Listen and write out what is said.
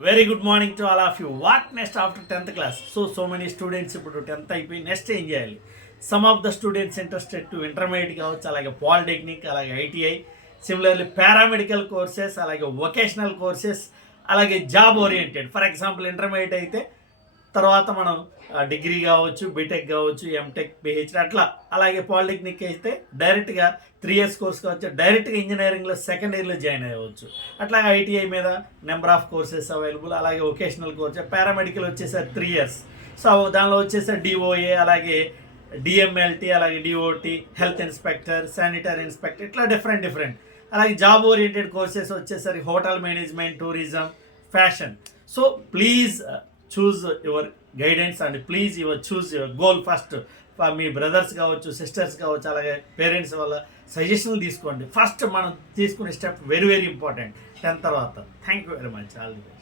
Very good morning to all of you. What next after 10th class? So many students ఇప్పుడు 10th అయిపోయి next ఏం చేయాలి? Some of the students interested to intermediate కావచ్చు, అలాగే polytechnic, అలాగే ITI, similarly paramedical courses, అలాగే vocational courses, అలాగే job oriented. For example intermediate అయితే తర్వాత మనం డిగ్రీ కావచ్చు, బీటెక్ కావచ్చు, ఎంటెక్, పిహెచ్డి అట్లా. అలాగే పాలిటెక్నిక్ అయితే డైరెక్ట్గా 3 years కోర్స్ కావచ్చు, డైరెక్ట్గా ఇంజనీరింగ్లో సెకండ్ ఇయర్లో జాయిన్ అయ్యవచ్చు. అట్లాగే ఐటీఐ మీద నెంబర్ ఆఫ్ కోర్సెస్ అవైలబుల్. అలాగే వొకేషనల్ కోర్స్, పారామెడికల్ వచ్చేసరి 3 years. సో దానిలో వచ్చేసరి డిఓఏ, అలాగే డిఎంఎల్టీ, అలాగే DOT, health inspector, sanitary inspector, ఇట్లా డిఫరెంట్. అలాగే జాబ్ ఓరియంటెడ్ కోర్సెస్ వచ్చేసరి hotel management, tourism, fashion. So please choose your guidance and please choose your goal first. మీ brothers కావచ్చు, సిస్టర్స్ కావచ్చు, అలాగే పేరెంట్స్ వల్ల సజెషన్లు తీసుకోండి. ఫస్ట్ మనం తీసుకునే స్టెప్ వెరీ ఇంపార్టెంట్ 10th తర్వాత. Thank you very much. All the best.